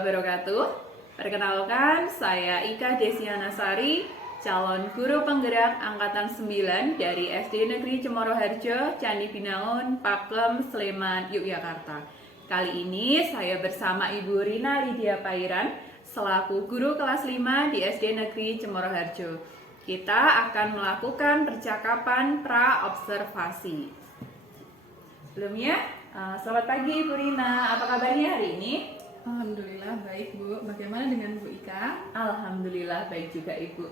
wabarakatuh. Perkenalkan, saya Ika Desiana Sari, calon guru penggerak Angkatan 9 dari SD Negeri Cemoroharjo, Candi Binangun, Pakem, Sleman, Yogyakarta. Kali ini saya bersama Ibu Rina Lydia Pairan, selaku guru kelas 5 di SD Negeri Cemoroharjo. Kita akan melakukan percakapan pra-observasi. Sebelumnya, selamat pagi Ibu Rina, apa kabarnya hari ini? Alhamdulillah baik Bu, bagaimana dengan Bu Ika? Alhamdulillah baik juga Ibu.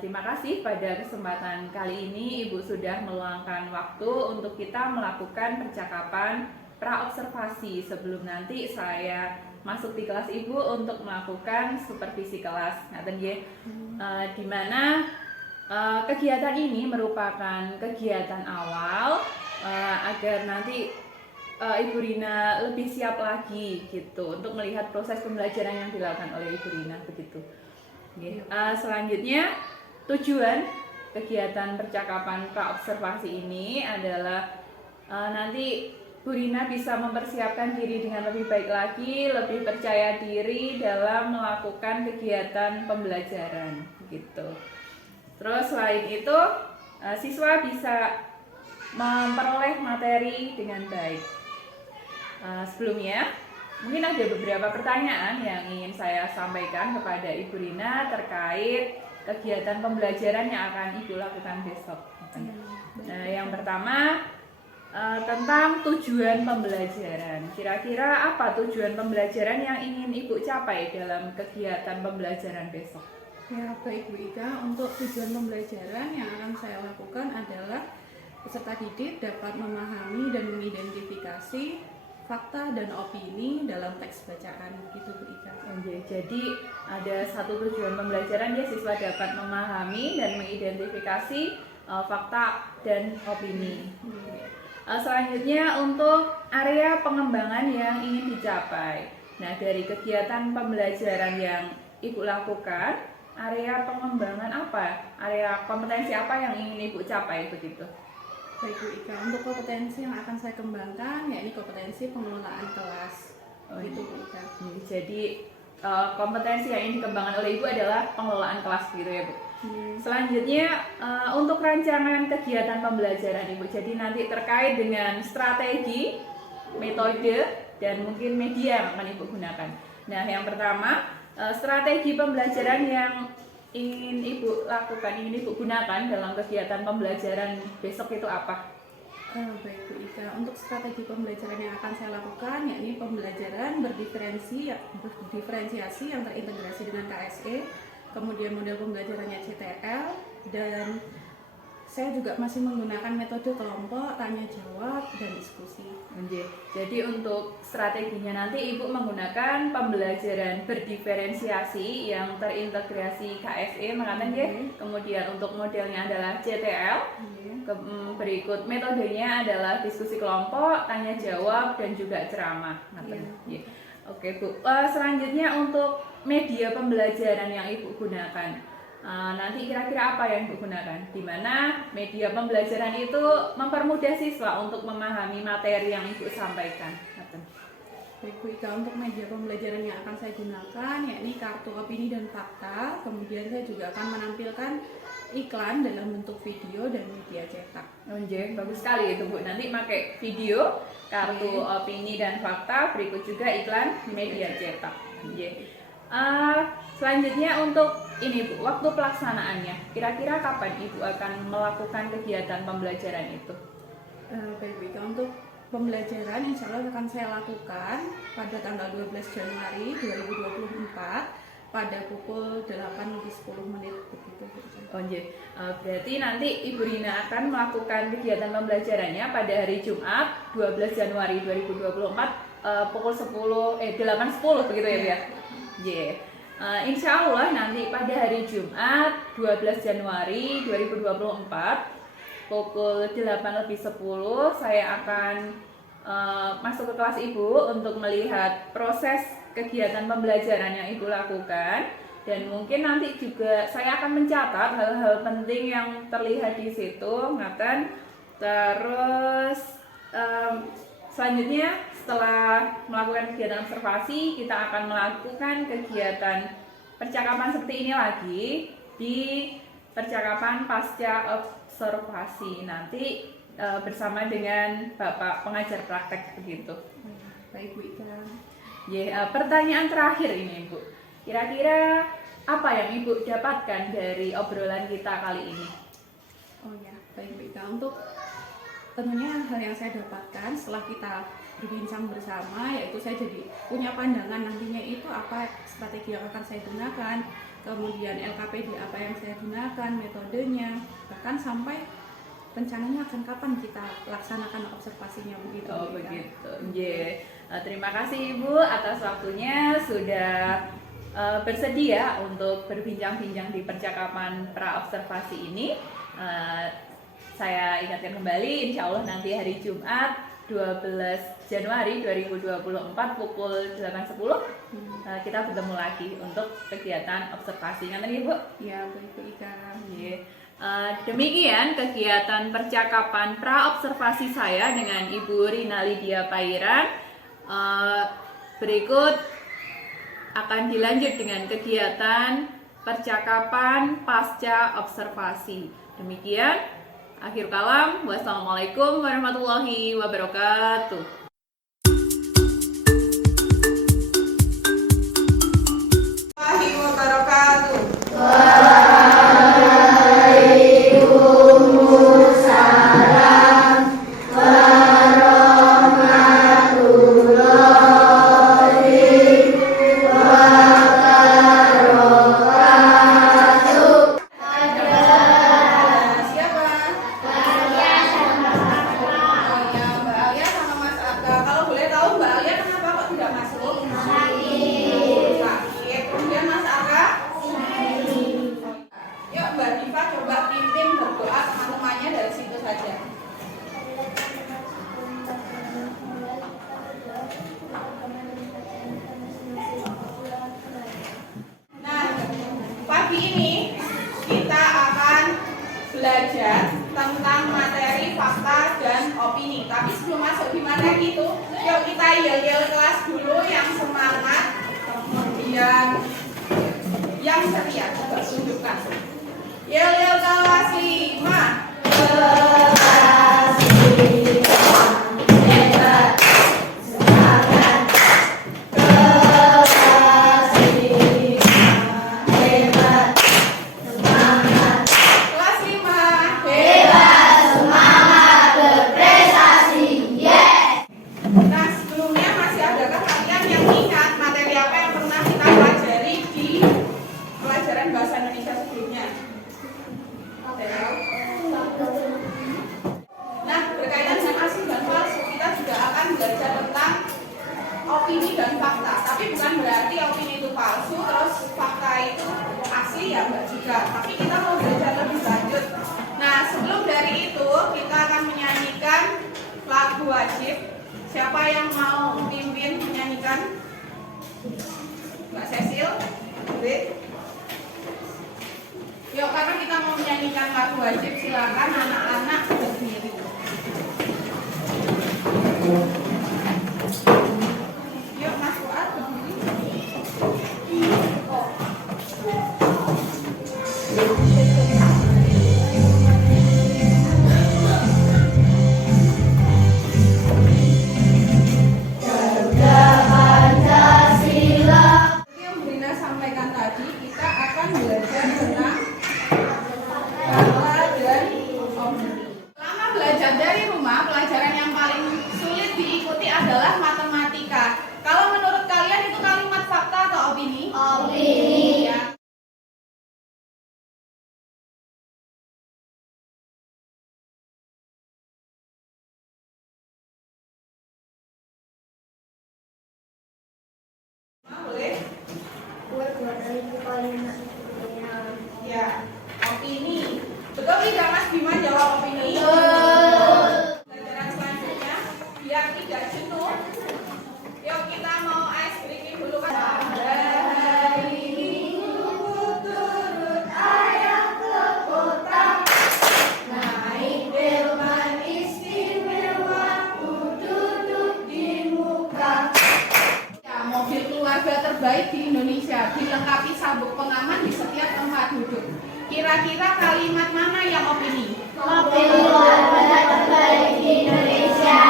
Terima kasih pada kesempatan kali ini Ibu sudah meluangkan waktu untuk kita melakukan percakapan pra-observasi sebelum nanti saya masuk di kelas Ibu untuk melakukan supervisi kelas. Di mana kegiatan ini merupakan kegiatan awal agar nanti Ibu Rina lebih siap lagi gitu untuk melihat proses pembelajaran yang dilakukan oleh Ibu Rina begitu. Selanjutnya tujuan kegiatan percakapan pra-observasi ini adalah nanti Bu Rina bisa mempersiapkan diri dengan lebih baik lagi, lebih percaya diri dalam melakukan kegiatan pembelajaran gitu. Terus selain itu siswa bisa memperoleh materi dengan baik. Sebelumnya, mungkin ada beberapa pertanyaan yang ingin saya sampaikan kepada Ibu Rina terkait kegiatan pembelajaran yang akan Ibu lakukan besok. Nah, yang pertama tentang tujuan pembelajaran. Kira-kira apa tujuan pembelajaran yang ingin Ibu capai dalam kegiatan pembelajaran besok? Ya baik Bu Ika, untuk tujuan pembelajaran yang akan saya lakukan adalah peserta didik dapat memahami dan mengidentifikasi fakta dan opini dalam teks bacaan gitu Bu Ika. Jadi ada satu tujuan pembelajaran ya, siswa dapat memahami dan mengidentifikasi fakta dan opini. Selanjutnya untuk area pengembangan yang ingin dicapai. Nah, dari kegiatan pembelajaran yang Ibu lakukan, area pengembangan apa? Area kompetensi apa yang ingin Ibu capai begitu? Baik Bu Ika, untuk kompetensi yang akan saya kembangkan yakni kompetensi pengelolaan kelas. Gitu Bu Ika. Jadi kompetensi yang ingin dikembangkan oleh Ibu adalah pengelolaan kelas gitu ya Bu. Selanjutnya untuk rancangan kegiatan pembelajaran Ibu, jadi nanti terkait dengan strategi, metode, dan mungkin media yang akan Ibu gunakan. Nah, yang pertama strategi pembelajaran yang ingin Ibu lakukan, ingin Ibu gunakan dalam kegiatan pembelajaran besok itu apa? Baik Bu Ika, untuk strategi pembelajaran yang akan saya lakukan yakni pembelajaran berdiferensiasi yang terintegrasi dengan KSE, kemudian model pembelajarannya CTL, dan saya juga masih menggunakan metode kelompok, tanya jawab, dan diskusi. Jadi untuk strateginya nanti Ibu menggunakan pembelajaran berdiferensiasi yang terintegrasi KSE, kemudian untuk modelnya adalah CTL, berikut metodenya adalah diskusi kelompok, tanya jawab, dan juga ceramah. Oke Bu, selanjutnya untuk media pembelajaran yang Ibu gunakan. Nanti kira-kira apa yang Ibu gunakan? Di mana media pembelajaran itu mempermudah siswa untuk memahami materi yang Ibu sampaikan. Baik Bu Ika, untuk media pembelajaran yang akan saya gunakan yakni kartu opini dan fakta. Kemudian saya juga akan menampilkan iklan dalam bentuk video dan media cetak. Bagus sekali itu Bu. Nanti pakai video, kartu opini dan fakta, berikut juga iklan media cetak. Selanjutnya untuk ini Bu, waktu pelaksanaannya. Kira-kira kapan Ibu akan melakukan kegiatan pembelajaran itu? Baik Bu Ika, untuk pembelajaran insya Allah akan saya lakukan pada tanggal 12 Januari 2024 pada pukul 8:10 begitu. Berarti nanti Ibu Rina akan melakukan kegiatan pembelajarannya pada hari Jumat 12 Januari 2024 pukul 8:10 begitu ya Bu ya? Insya Allah nanti pada hari Jumat 12 Januari 2024 pukul 8:10 saya akan masuk ke kelas Ibu untuk melihat proses kegiatan pembelajaran yang Ibu lakukan, dan mungkin nanti juga saya akan mencatat hal-hal penting yang terlihat di situ, Terus selanjutnya setelah melakukan kegiatan observasi, kita akan melakukan kegiatan percakapan seperti ini lagi di percakapan pasca observasi nanti bersama dengan Bapak pengajar praktek begitu. Baik Bu Ika. Pertanyaan terakhir ini Bu, kira-kira apa yang Ibu dapatkan dari obrolan kita kali ini? Oh ya, baik Bu Ika. Untuk tentunya hal yang saya dapatkan setelah kita berbincang bersama, yaitu saya jadi punya pandangan nantinya itu apa strategi yang akan saya gunakan, kemudian LKPD apa yang saya gunakan, metodenya, bahkan sampai rencananya akan kapan kita laksanakan observasinya begitu. Oh begitu. Terima kasih Ibu atas waktunya sudah bersedia untuk berbincang-bincang di percakapan pra-observasi ini. Saya ingatkan kembali, insya Allah nanti hari Jumat 12 Januari 2024 pukul 8.10 kita bertemu lagi untuk kegiatan observasi. Ingat lagi Bu? Ya, baik Bu Ika. Demikian kegiatan percakapan pra-observasi saya dengan Ibu Rina Lydia Pairan. Berikut akan dilanjut dengan kegiatan percakapan pasca observasi. Demikian, akhir kalam. Wassalamualaikum warahmatullahi wabarakatuh. Belajar tentang materi, fakta, dan opini. Tapi sebelum masuk di materi itu, yuk kita yel-yel kelas dulu yang semangat, kemudian yang ceria. Coba tunjukkan. Yel-yel kelas 5. Kelas 5. Hebat. Semangat. Kelas 5. Hebat. Semangat. Kelas 5. Hebat. Semangat. Berprestasi. Yes. Nah, sebelumnya masih adakah kalian yang ingat materi apa yang pernah kita pelajari di pelajaran bahasa Indonesia sebelumnya? Nah, berkaitan dengan asli dan palsu, kita juga akan belajar tentang opini dan fakta. Tapi bukan berarti opini itu palsu, terus fakta itu asli, ya enggak juga. Tapi kita mau belajar lebih lanjut. Nah, sebelum dari itu, kita akan menyanyikan lagu wajib. Siapa yang mau memimpin menyanyikan? Mbak Cecil? Boleh? Yuk, karena kita mau menyanyikan lagu wajib, silakan anak-anak berdiri. Yuk, Mas Fuad berdiri. Seperti yang Bu Rina sampaikan tadi, kita akan belajar tentang fakta dan opini. Selama belajar dari rumah, pelajaran yang paling sulit diikuti adalah matematika. Kalau menurut kalian itu kalimat fakta atau opini? Opini. Ya. Boleh? Ya, opini. Betul tidak Mas Bima jawab opini? Pelajaran selanjutnya, biar tidak jenuh, yuk kita mau ice breaking dulu kan. Hari Minggu turut ayah ke kota, naik delman istimewa, duduk Kira-kira kalimat mana yang opini? Keluarga terbaik di Indonesia.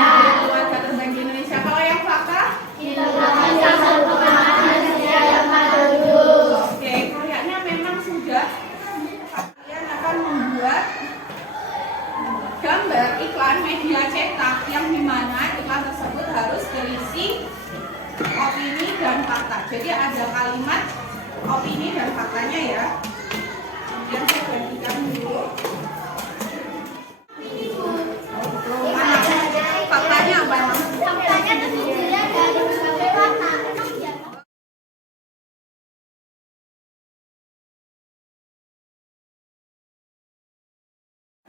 Keluarga terbaik di Indonesia. Kalau yang fakta? Indonesia merupakan manusia yang dulu. Oke, kayaknya memang sudah. Kalian akan membuat gambar iklan media cetak yang dimana iklan tersebut harus berisi opini dan fakta. Jadi ada kalimat opini dan faktanya ya. Kemudian saya gantikan dulu. Mana? Faktanya apa? Faktanya terdiri dari berbagai warna.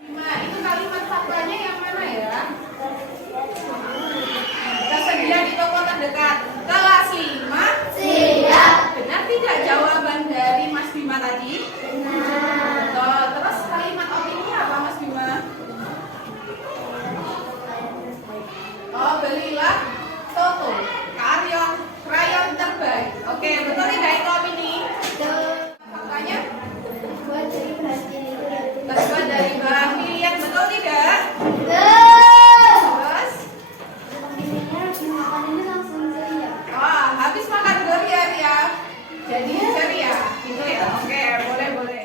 Nah, itu kalimat faktanya yang mana ya? Tersedia di toko terdekat. Kelas 5. Siap. Benar tidak jawaban dari Mas Bima tadi? Betul. Terus kalimat opini apa Mas Bima? Oh, belilah Toto, krayon terbaik. Oke, betul tidak itu opini? Faktanya? Buat dari perhatian itu ya. Terbuat dari bahan pilihan, betul tidak? Terus. Terus? Opininya makan ini langsung ceria. Oh, habis makan durian ya. Jadi ceria, gitu ya. Oke, boleh.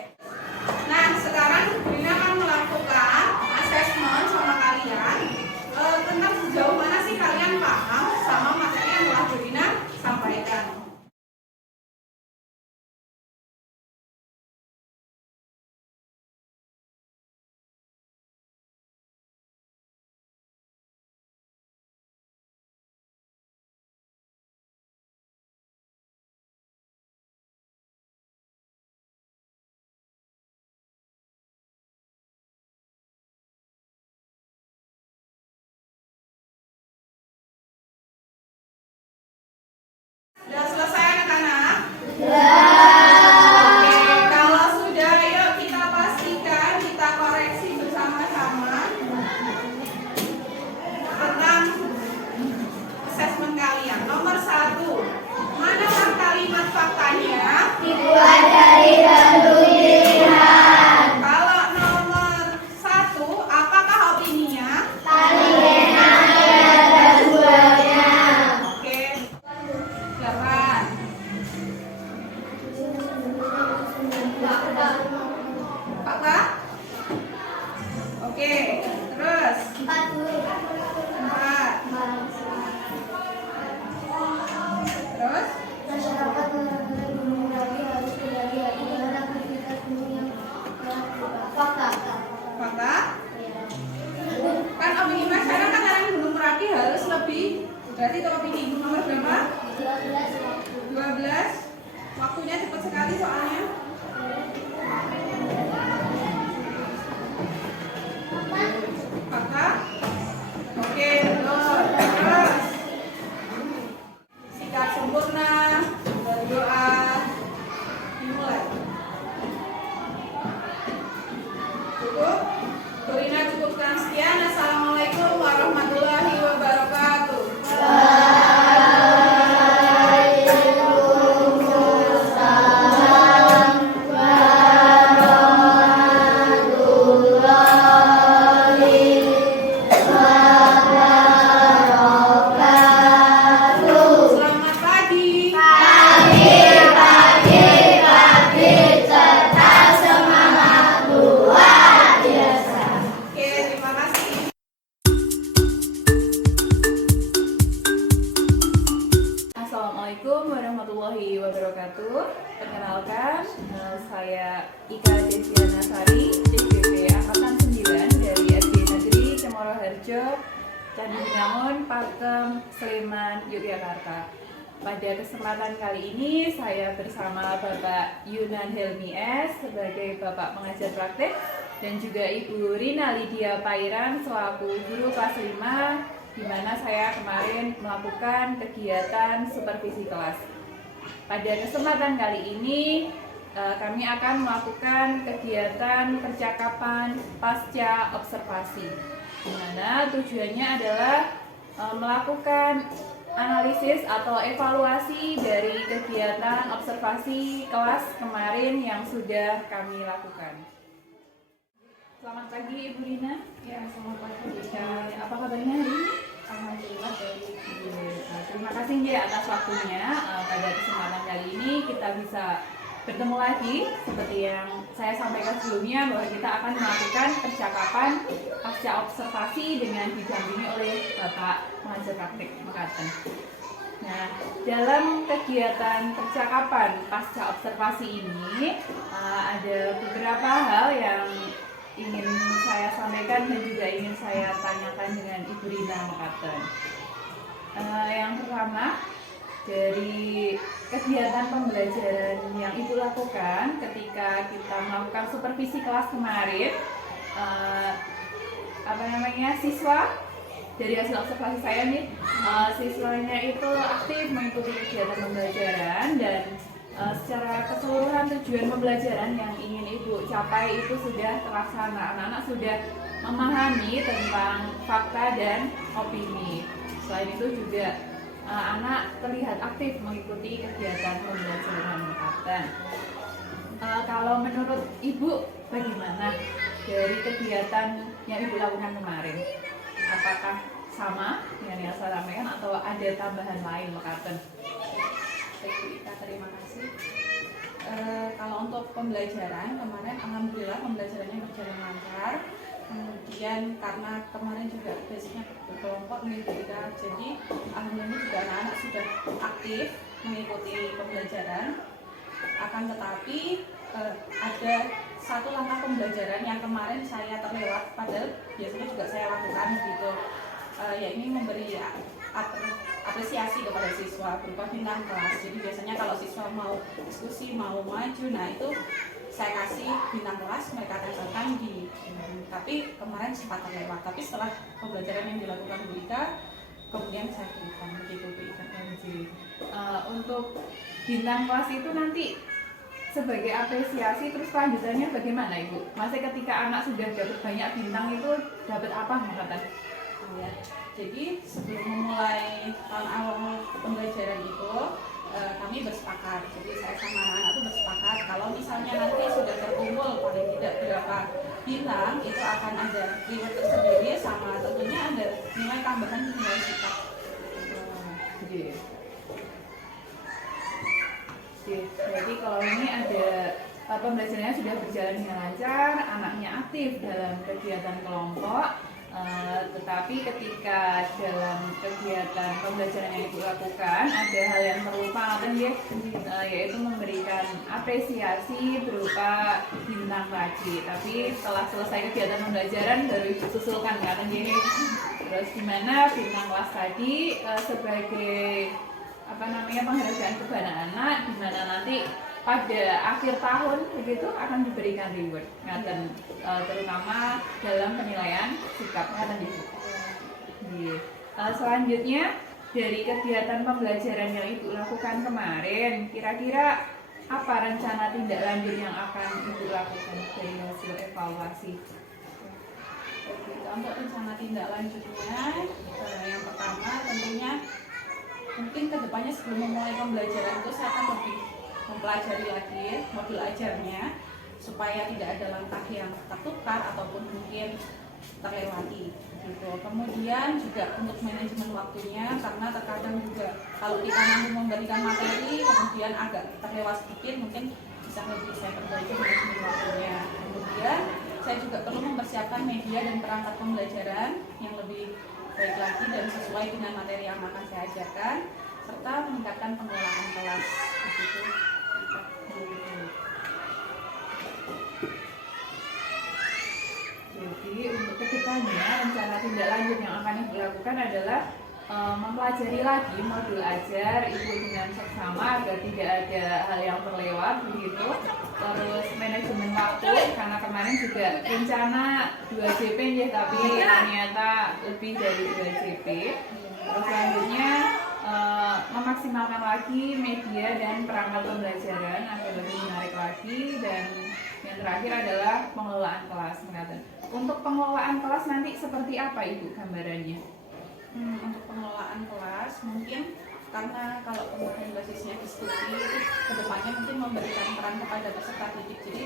Nah, sekarang Brina akan melakukan asesmen sama kalian tentang sejauh mana sih kalian paham sama materi yang telah Brina sampaikan. Sudah selesai anak-anak? Oke, kalau sudah, yuk kita pastikan, kita koreksi bersama-sama tentang asesmen kalian. Nomor 1, manakah kalimat faktanya? Dibuat dari bambu pilihan. Kalau nomor 1, apakah opininya? Paling enak ada buahnya. Oke, silakan. Fakta? Oke, terus 4 guru. 4, terus Masyarakat benar-benar gunung Merapi harus berbagi dengan aktivitas gunung yang telah berubah. Fakta. fakta. Kan opini masyarakat orang Gunung Merapi harus lebih, berarti itu opini nomor berapa? 12. 12. Waktunya cepat sekali soalnya. Fakta. Oke, betul. Terus sikap sempurna, berdoa, dimulai. Cukup? Brina cukupkan sekian. Assalamualaikum warahmatullahi wabarakatuh. Selamat pagi. Tetap semangat luar biasa. Oke, terima kasih. Assalamualaikum warahmatullahi wabarakatuh. Perkenalkan, saya Ika Desiana Sari, CGP Angkatan 9 dari SD Negeri Cemoro Harjo, Candi Binangun, Pakem, Sleman, Yogyakarta. Pada kesempatan kali ini saya bersama Bapak Yunan Helmi S sebagai Bapak Pengajar Praktek dan juga Ibu Rina Lydia Pairan selaku guru kelas 5, di mana saya kemarin melakukan kegiatan supervisi kelas. Pada kesempatan kali ini kami akan melakukan kegiatan percakapan pasca observasi, di mana tujuannya adalah melakukan analisis atau evaluasi dari kegiatan observasi kelas kemarin yang sudah kami lakukan. Selamat pagi Ibu Rina. Ya, selamat pagi. Apa kabarnya hari ini? Alhamdulillah baik. Terima kasih Nje atas waktunya. Pada kesempatan kali ini kita bisa bertemu lagi seperti yang saya sampaikan sebelumnya, bahwa kita akan melakukan percakapan pasca observasi dengan didampingi oleh Bapak pengajar praktik Mekaten. Nah, dalam kegiatan percakapan pasca observasi ini ada beberapa hal yang ingin saya sampaikan dan juga ingin saya tanyakan dengan Ibu Rina Mekaten. Yang pertama, dari kegiatan pembelajaran yang Ibu lakukan ketika kita melakukan supervisi kelas kemarin, siswa dari hasil observasi saya nih, siswanya itu aktif mengikuti kegiatan pembelajaran dan secara keseluruhan tujuan pembelajaran yang ingin Ibu capai itu sudah terlaksana. Anak-anak sudah memahami tentang fakta dan opini. Selain itu juga anak terlihat aktif mengikuti kegiatan pembelajaran Mekaten. Kalau menurut Ibu bagaimana dari kegiatan yang Ibu lakukan kemarin? Apakah sama dengan yang saya sampaikan atau ada tambahan lain Mekaten? Baik, Bu Ika, terima kasih. Kalau untuk pembelajaran kemarin, alhamdulillah pembelajarannya berjalan lancar. Kemudian karena kemarin juga basicnya berkelompok nih Bu Ika, jadi alhamdulillah juga anak-anak sudah aktif mengikuti pembelajaran. Akan tetapi ada satu langkah pembelajaran yang kemarin saya terlewat, padahal biasanya juga saya lakukan gitu, yakni memberi apresiasi kepada siswa berupa bintang kelas. Jadi biasanya kalau siswa mau diskusi, mau maju, nah itu saya kasih bintang kelas, mereka tempelkan di. Tapi kemarin sempat terlewat. Tapi setelah pembelajaran yang dilakukan Bu Ika, kemudian saya berikan begitu Bu Ika. Untuk bintang kelas itu nanti sebagai apresiasi, terus lanjutannya bagaimana Ibu? Masih ketika anak sudah dapat banyak bintang itu dapat apa Mekaten? Ya. Jadi sebelum memulai tahun awal pembelajaran itu kami bersepakat. Jadi saya sama anak-anak itu bersepakat kalau misalnya nanti sudah terkumpul paling tidak berapa bintang, itu akan ada reward tersendiri sama tentunya ada nilai tambahan nilai sikap. Jadi kalau ini ada pembelajarannya sudah berjalan dengan lancar, anaknya aktif dalam kegiatan kelompok, tetapi ketika dalam kegiatan pembelajaran yang Ibu lakukan ada hal yang perlu Mekaten ya, yaitu memberikan apresiasi berupa bintang lagi. Tapi setelah selesai kegiatan pembelajaran baru Ibu susulkan Mekaten gini. Terus gimana bintang kelas tadi sebagai penghargaan kepada anak, di mana nanti pada akhir tahun begitu akan diberikan reward ngaten, terutama dalam penilaian sikap ngaten itu. Selanjutnya dari kegiatan pembelajaran yang Ibu lakukan kemarin, kira-kira apa rencana tindak lanjut yang akan Ibu lakukan dari hasil evaluasi? Untuk rencana tindak lanjutnya, yang pertama tentunya mungkin kedepannya sebelum memulai pembelajaran itu saya akan lebih mempelajari lagi modul ajarnya supaya tidak ada langkah yang tertukar ataupun mungkin terlewati gitu. Kemudian juga untuk manajemen waktunya, karena terkadang juga kalau kita mampu memberikan materi kemudian agak terlewat sedikit, mungkin bisa lebih saya perbaiki manajemen waktunya. Kemudian saya juga perlu mempersiapkan media dan perangkat pembelajaran yang lebih baik lagi dan sesuai dengan materi yang akan saya ajarkan, serta meningkatkan pengelolaan kelas begitu. Jadi untuk kedepannya rencana tindak lanjut yang akan Ibu lakukan adalah mempelajari lagi modul ajar Ibu dengan seksama agar tidak ada hal yang terlewat begitu. Terus manajemen waktu, karena kemarin juga rencana 2 JP ya, tapi ternyata lebih dari 2 JP. Terus selanjutnya memaksimalkan lagi media dan perangkat pembelajaran agar lebih menarik lagi, dan yang terakhir adalah pengelolaan kelas. Untuk pengelolaan kelas nanti seperti apa Ibu gambarannya? Untuk pengelolaan kelas mungkin karena kalau kemarin basisnya diskusi itu kedepannya mungkin memberikan peran kepada peserta didik, jadi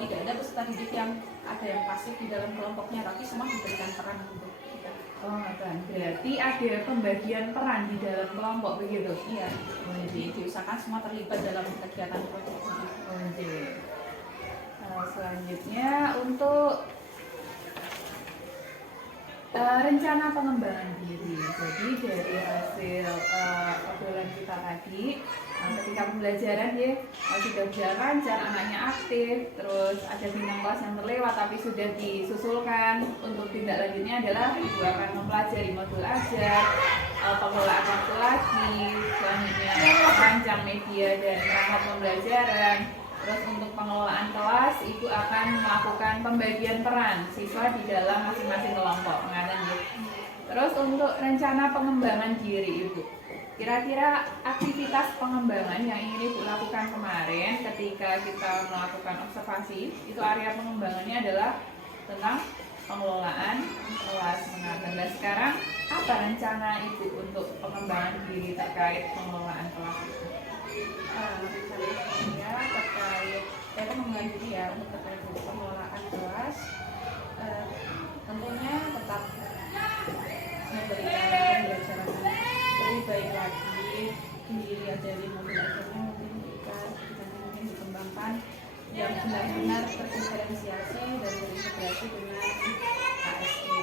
tidak ada peserta didik yang ada yang pasif di dalam kelompoknya, tapi semua diberikan peran untuk kita. Oh, kan. Berarti ada pembagian peran di dalam kelompok begitu? Iya, jadi diusahakan semua terlibat dalam kegiatan proyek. Oke. Selanjutnya untuk rencana pengembangan diri. Jadi dari hasil obrolan kita tadi, ketika pembelajaran ya sudah berjalan lancar, anaknya aktif, terus ada bintang kelas yang terlewat tapi sudah disusulkan. Untuk tindak lanjutnya adalah ibu akan mempelajari modul ajar, pengelolaan waktu lagi, selanjutnya merancang media dan perangkat pembelajaran. Terus untuk pengelolaan kelas, Ibu akan melakukan pembagian peran siswa di dalam masing-masing kelompok. Terus untuk rencana pengembangan diri Ibu, kira-kira aktivitas pengembangan yang ingin Ibu lakukan kemarin ketika kita melakukan observasi, itu area pengembangannya adalah tentang pengelolaan kelas. Dan sekarang apa rencana Ibu untuk pengembangan diri terkait pengelolaan kelas itu? Rencananya terkait pengembangan diri ya, untuk terkait pengelolaan kelas, tentunya tetap memberikan pembelajaran lebih baik lagi, diri dari modul ajarnya mungkin mungkin dikembangkan yang benar-benar terdiferensiasi dan terintegrasi dengan KSE.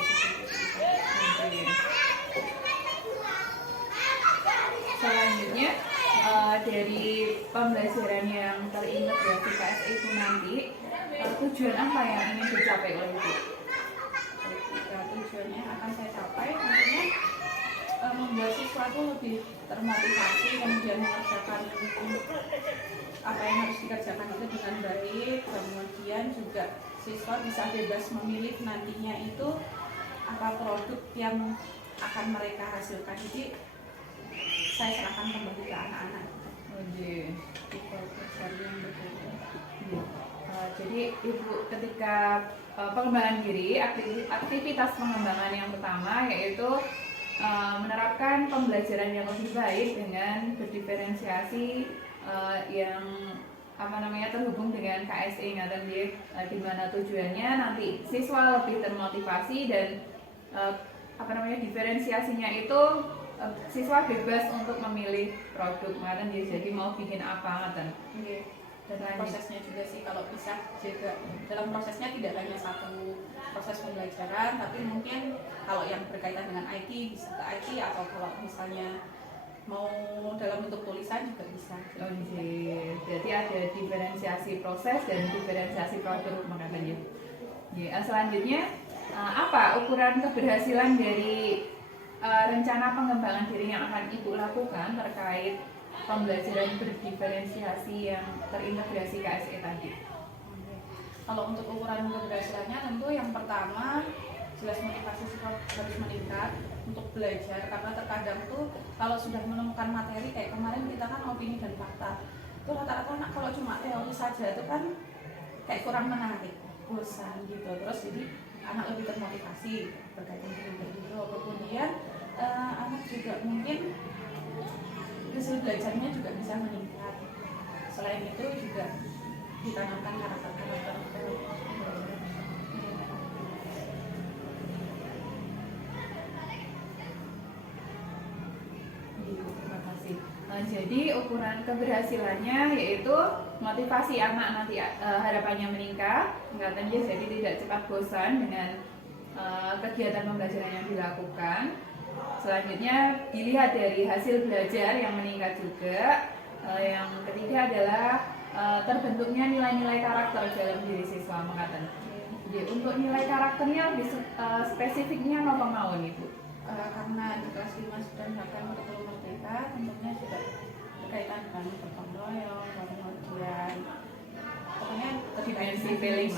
Selanjutnya dari pembelajaran yang terintegrasi KSE itu nanti tujuan apa yang ingin dicapai oleh Ibu? Tujuannya akan saya capai tentunya membuat siswa itu lebih termotivasi, kemudian mengerjakan apa yang harus dikerjakan itu dengan baik, kemudian juga siswa bisa bebas memilih nantinya itu apa produk yang akan mereka hasilkan. Jadi saya serahkan kembali ke anak-anak. Jadi Ibu ketika pengembangan diri, aktivitas pengembangan yang pertama yaitu menerapkan pembelajaran yang lebih baik dengan berdiferensiasi yang terhubung dengan KSE di mana tujuannya nanti siswa lebih termotivasi dan diferensiasinya itu siswa bebas untuk memilih produk jadi mau bikin apa Dan prosesnya juga sih kalau bisa juga dalam prosesnya tidak hanya satu proses pembelajaran, tapi mungkin kalau yang berkaitan dengan IT bisa ke IT, atau kalau misalnya mau dalam bentuk tulisan juga bisa. Jadi ada diferensiasi proses dan diferensiasi produk makanya. Selanjutnya apa ukuran keberhasilan dari rencana pengembangan diri yang akan Ibu lakukan terkait pembelajaran berdiferensiasi yang terintegrasi KSE tadi? Kalau untuk ukuran keberhasilannya tentu yang pertama jelas motivasi siswa harus meningkat untuk belajar, karena terkadang tuh kalau sudah menemukan materi kayak kemarin kita kan opini dan fakta itu rata-rata anak kalau cuma teori saja itu kan kayak kurang menarik, bosan gitu. Terus jadi anak lebih termotivasi berkaitan dengan itu. Kemudian anak juga mungkin hasil belajarnya juga bisa meningkat. Selain itu juga ditanamkan karakter-karakter. Terima kasih. Jadi ukuran keberhasilannya yaitu motivasi anak nanti harapannya meningkat, jadi tidak cepat bosan dengan kegiatan pembelajaran yang dilakukan. Selanjutnya dilihat dari hasil belajar yang meningkat juga. Yang ketiga adalah terbentuknya nilai-nilai karakter dalam diri siswa Jadi untuk nilai karakternya lebih spesifiknya apa mawon Ibu? Karena di kelas 5 sudah menerapkan kurikulum merdeka, tentunya juga berkaitan dengan gotong royong, kemudian pokoknya dimensi P5.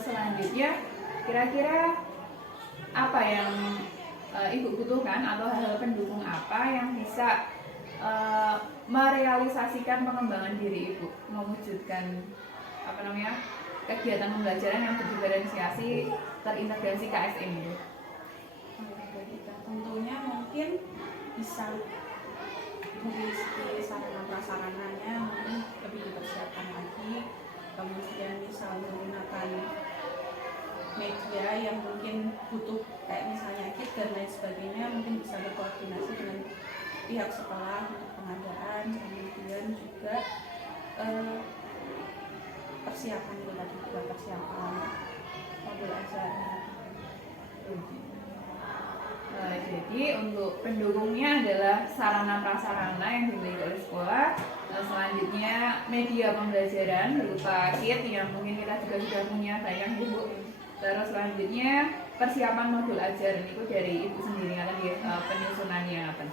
Selanjutnya kira-kira apa yang Ibu butuhkan atau hal pendukung apa yang bisa merealisasikan pengembangan diri Ibu, mewujudkan kegiatan pembelajaran yang berdiferensiasi terintegrasi KSM itu? Tentunya mungkin bisa dari segi sarana prasarananya mungkin lebih dipersiapkan lagi, kemudian bisa menggunakan media yang mungkin butuh kayak misalnya kit dan lain sebagainya, mungkin bisa berkoordinasi dengan pihak sekolah untuk pengadaan, kemudian juga persiapan itu tadi juga persiapan modul ajarnya. Jadi untuk pendukungnya adalah sarana prasarana yang dimiliki oleh sekolah. Selanjutnya media pembelajaran berupa kit yang mungkin kita juga sudah punya banyak ibu. Terus selanjutnya persiapan modul ajar itu dari ibu sendiri tadi penyusunannya apa.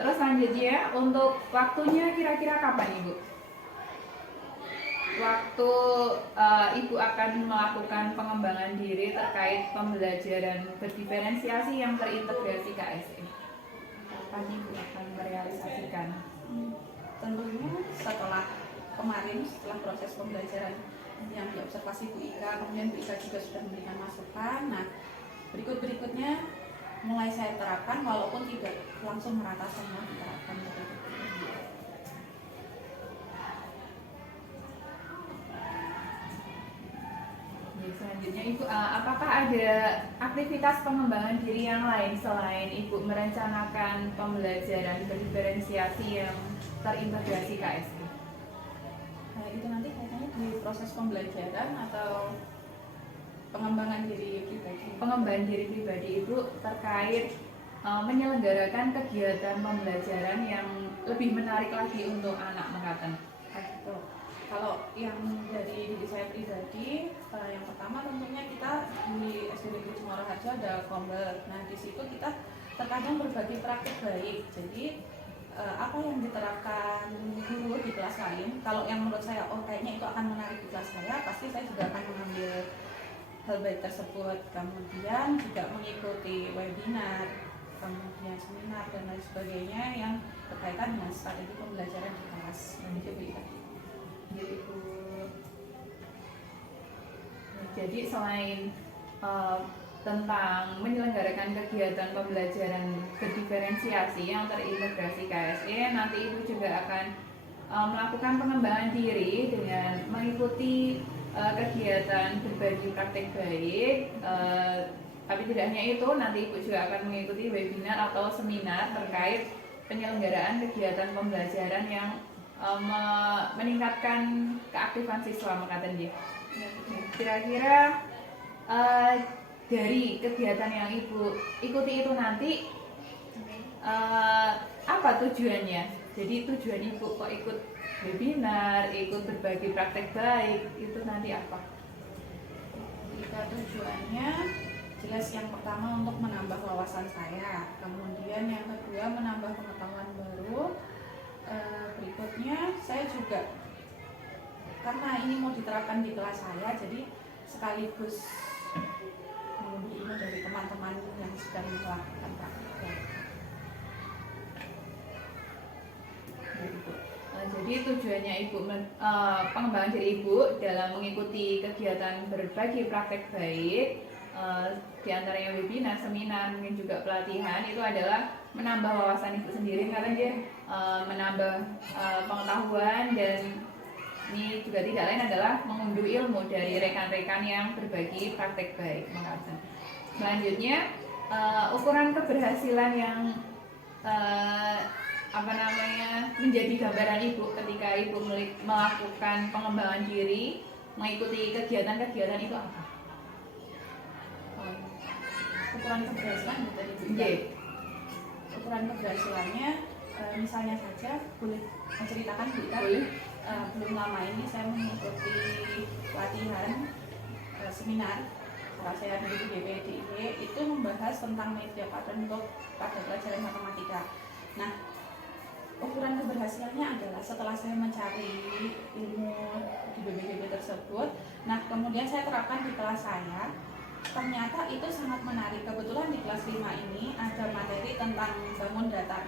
Terus selanjutnya untuk waktunya kira-kira kapan ibu? Waktu ibu akan melakukan pengembangan diri terkait pembelajaran berdiferensiasi yang terintegrasi KSM. Kapan ibu akan merealisasikan? Tentunya setelah kemarin, setelah proses pembelajaran yang diobservasi Bu Ika, kemudian Bu Ika juga sudah memberikan masukan. Nah, berikutnya mulai saya terapkan walaupun tidak langsung merata semua diterapkan. Selanjutnya Ibu, apakah ada aktivitas pengembangan diri yang lain selain Ibu merencanakan pembelajaran berdiferensiasi yang terintegrasi KSM? Nah, itu nanti kayaknya di proses pembelajaran atau pengembangan diri pribadi? Pengembangan diri pribadi Ibu terkait menyelenggarakan kegiatan pembelajaran yang lebih menarik lagi untuk anak mengatakan. Kalau yang dari diri saya pribadi, yang pertama tentunya kita di SD Negeri Cemoroharjo ada Komber. Nah, di situ kita terkadang berbagi praktik baik. Jadi apa yang diterapkan guru di kelas lain, kalau yang menurut saya kayaknya itu akan menarik di kelas saya, pasti saya juga akan mengambil hal baik tersebut. Kemudian juga mengikuti webinar, kemudian seminar dan lain sebagainya yang berkaitan dengan strategi pembelajaran di kelas. Jadi selain tentang menyelenggarakan kegiatan pembelajaran berdiferensiasi yang terintegrasi KSE, nanti Ibu juga akan melakukan pengembangan diri dengan mengikuti kegiatan berbagi praktek baik. Tapi tidak hanya itu, nanti Ibu juga akan mengikuti webinar atau seminar terkait penyelenggaraan kegiatan pembelajaran yang meningkatkan keaktifan siswa mengatakan dia. Kira-kira dari kegiatan yang Ibu ikuti itu nanti apa tujuannya? Jadi tujuan Ibu kok ikut webinar, ikut berbagi praktek baik, itu nanti apa? Jika tujuannya jelas yang pertama untuk menambah wawasan saya, kemudian yang kedua menambah pengetahuan baru. Berikutnya saya juga karena ini mau diterapkan di kelas saya, jadi sekaligus mengambil ilmu dari teman-teman yang sedang melakukan praktik. Jadi tujuannya Ibu pengembangan diri Ibu dalam mengikuti kegiatan berbagi praktek baik, di antaranya webinar, seminar, mungkin juga pelatihan, itu adalah menambah wawasan Ibu sendiri, karena dia menambah pengetahuan, dan ini juga tidak lain adalah mengunduh ilmu dari rekan-rekan yang berbagi praktek baik. Selanjutnya ukuran keberhasilan yang menjadi gambaran Ibu ketika Ibu melakukan pengembangan diri, mengikuti kegiatan-kegiatan itu apa? Ukuran keberhasilan dari Bu. Ukuran keberhasilannya misalnya saja boleh menceritakan Bu. Boleh. Belum lama ini saya mengikuti pelatihan seminar setelah saya dari BPDI itu membahas tentang media pattern untuk pada pelajaran matematika. Nah, ukuran keberhasilannya adalah setelah saya mencari ilmu di BPDI tersebut, nah kemudian saya terapkan di kelas saya. Ternyata itu sangat menarik. Kebetulan di kelas 5 ini ada materi tentang bangun data,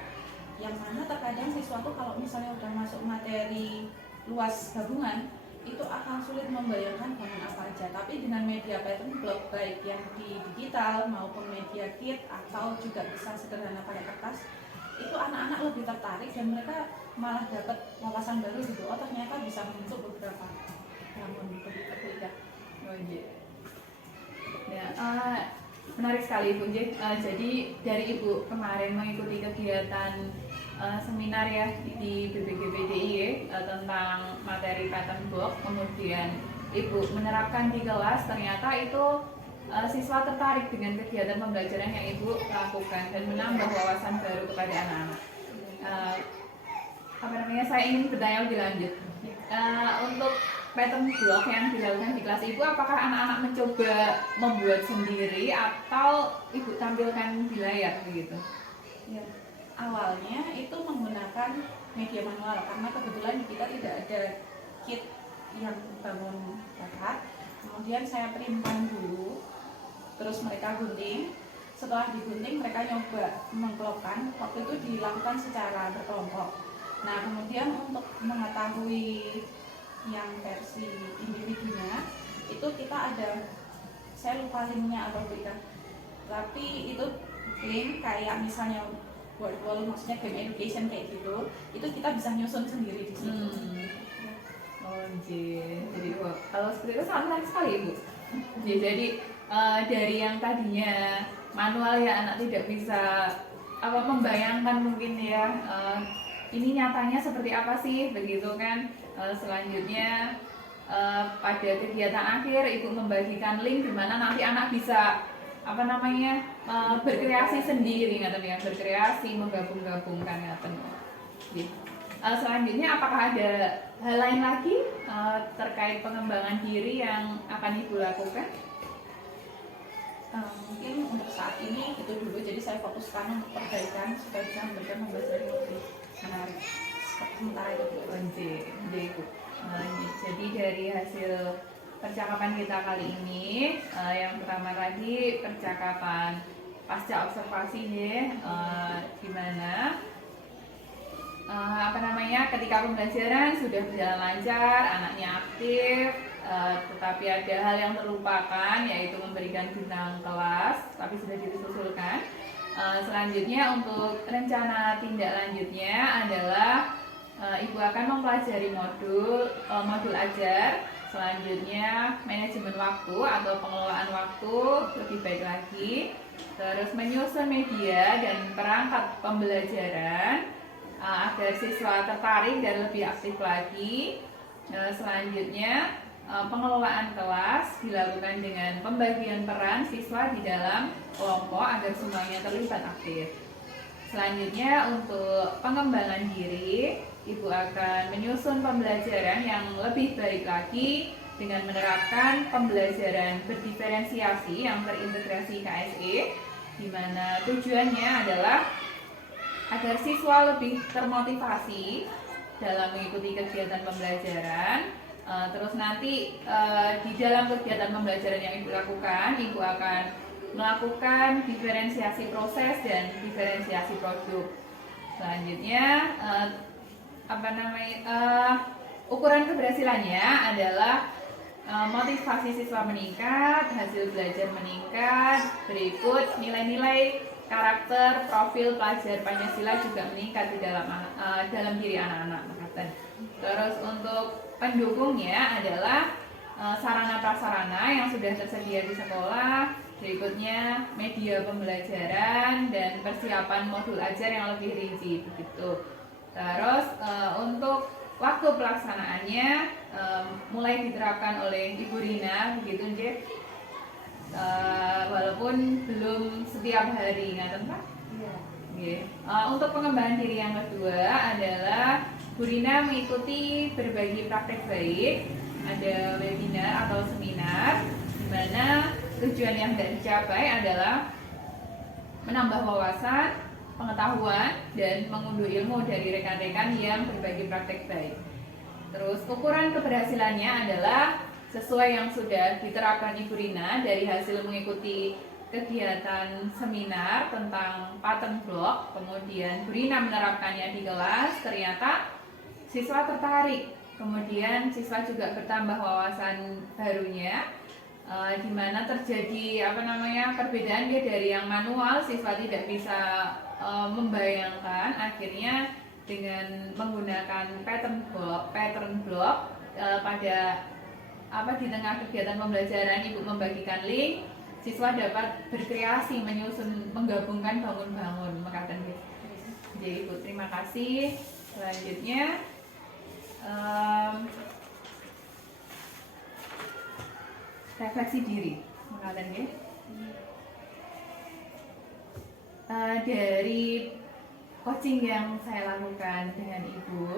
yang mana terkadang siswa tuh kalau misalnya udah masuk materi luas gabungan itu akan sulit membayangkan bangun apa aja. Tapi dengan media pattern block baik yang di digital maupun media kit atau juga bisa sederhana pakai kertas, itu anak-anak lebih tertarik dan mereka malah dapat wawasan baru gitu. Oh ternyata bisa membentuk beberapa bangun begitu ya. Oh iya. Ya, menarik sekali Ibu J. Jadi dari Ibu kemarin mengikuti kegiatan seminar ya di BPGPDI tentang materi pattern block, kemudian Ibu menerapkan di kelas, ternyata itu siswa tertarik dengan kegiatan pembelajaran yang Ibu lakukan dan menambah wawasan baru kepada anak-anak. Saya ingin bertanya lebih lanjut. Untuk pattern block yang dilakukan di kelas Ibu, apakah anak-anak mencoba membuat sendiri atau Ibu tampilkan di layar begitu? Ya. Awalnya itu menggunakan media manual karena kebetulan kita tidak ada kit yang bangun bakat. Kemudian saya printkan dulu, terus mereka gunting. Setelah digunting mereka nyoba mengklopkan. Waktu itu dilakukan secara berkelompok. Nah kemudian untuk mengetahui yang versi individunya itu kita ada, saya lupa linknya atau tidak, tapi itu link kayak misalnya Word maksudnya game education kayak gitu, itu kita bisa nyusun sendiri di situ. Oh jadi kalau seperti itu sangat menarik sekali Ibu. Ya, jadi dari yang tadinya manual ya anak tidak bisa membayangkan mungkin ya ini nyatanya seperti apa sih begitu kan. Selanjutnya pada kegiatan akhir Ibu membagikan link di mana nanti anak bisa berkreasi sendiri ngaten ya, berkreasi menggabung-gabungkan ngaten. Selanjutnya apakah ada hal lain lagi terkait pengembangan diri yang akan Ibu lakukan? Mungkin untuk saat ini itu dulu, jadi saya fokuskan untuk perbaikan supaya bisa memberikan pembelajaran yang lebih menarik. Sementara itu Ibu. Jadi dari hasil percakapan kita kali ini, yang pertama tadi percakapan pasca observasi ya, di mana ketika pembelajaran sudah berjalan lancar, anaknya aktif, tetapi ada hal yang terlupakan yaitu memberikan bintang kelas, tapi sudah disusulkan. Selanjutnya untuk rencana tindak lanjutnya adalah Ibu akan mempelajari modul ajar. Selanjutnya manajemen waktu atau pengelolaan waktu lebih baik lagi. Terus menyusun media dan perangkat pembelajaran agar siswa tertarik dan lebih aktif lagi. Selanjutnya pengelolaan kelas dilakukan dengan pembagian peran siswa di dalam kelompok agar semuanya terlibat aktif. Selanjutnya untuk pengembangan diri, Ibu akan menyusun pembelajaran yang lebih baik lagi dengan menerapkan pembelajaran berdiferensiasi yang terintegrasi KSE, di mana tujuannya adalah agar siswa lebih termotivasi dalam mengikuti kegiatan pembelajaran. Terus nanti di dalam kegiatan pembelajaran yang Ibu lakukan, Ibu akan melakukan diferensiasi proses dan diferensiasi produk. Selanjutnya ukuran keberhasilannya adalah motivasi siswa meningkat, hasil belajar meningkat, berikut nilai-nilai karakter, profil pelajar Pancasila juga meningkat di dalam diri anak-anak. Terus untuk pendukungnya adalah sarana prasarana yang sudah tersedia di sekolah, berikutnya media pembelajaran dan persiapan modul ajar yang lebih rinci begitu. Terus untuk waktu pelaksanaannya mulai diterapkan oleh Ibu Rina begitu nggih. Walaupun belum setiap hari ngaten Pak. Iya. Okay. Untuk pengembangan diri yang kedua adalah Bu Rina mengikuti berbagi praktek baik, ada webinar atau seminar di mana tujuan yang hendak dicapai adalah menambah wawasan, pengetahuan, dan mengunduh ilmu dari rekan-rekan yang berbagi praktek baik. Terus ukuran keberhasilannya adalah sesuai yang sudah diterapkan Ibu Rina dari hasil mengikuti kegiatan seminar tentang pattern block, kemudian Bu Rina menerapkannya di kelas, ternyata siswa tertarik, Kemudian siswa juga bertambah wawasan barunya, di mana terjadi perbedaan ya, dari yang manual siswa tidak bisa membayangkan, akhirnya dengan menggunakan pattern block pada di tengah kegiatan pembelajaran Ibu membagikan link, siswa dapat berkreasi menyusun, menggabungkan bangun-bangun mekaten. Jadi Ibu terima kasih. Selanjutnya refleksi diri mekaten nggih. Dari coaching yang saya lakukan dengan Ibu,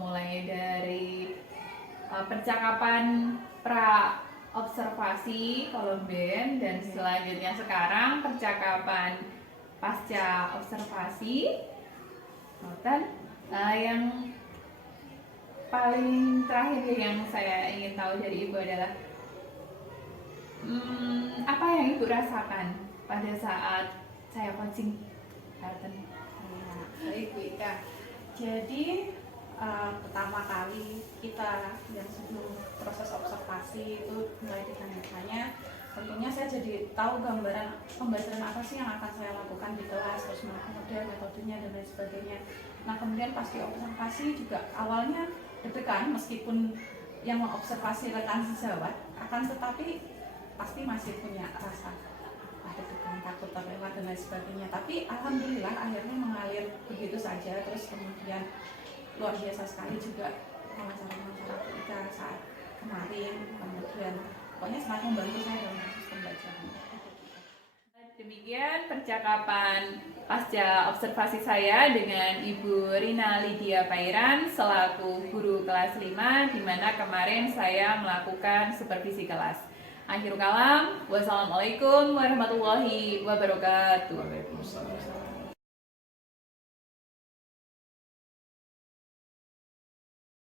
mulai dari percakapan pra observasi Kolomben, dan selanjutnya sekarang percakapan pasca observasi. Dan yang paling terakhir yang saya ingin tahu dari Ibu adalah apa yang Ibu rasakan pada saat saya coaching? Baik Bu Ika, jadi pertama kali kita yang sebelum proses observasi itu mulai ditanya-tanya, tentunya saya jadi tahu gambaran pembelajaran apa sih yang akan saya lakukan di kelas, terus model, metodenya dan lain sebagainya. Nah kemudian pas di observasi juga awalnya deg-degan, meskipun yang mengobservasi rekan sejawat, akan tetapi pasti masih punya rasa deg-degan, takut terlewat dan lain sebagainya. Tapi alhamdulillah akhirnya mengalir begitu saja. Terus kemudian luar biasa sekali juga wawancara-wawancara kita saat kemarin, kemudian pokoknya sangat membantu saya dalam proses pembelajaran. Demikian percakapan pasca observasi saya dengan Ibu Rina Lydia Pairan selaku guru kelas 5, di mana kemarin saya melakukan supervisi kelas. Akhirul kalam, wassalamualaikum warahmatullahi wabarakatuh. Waalaikumsalam.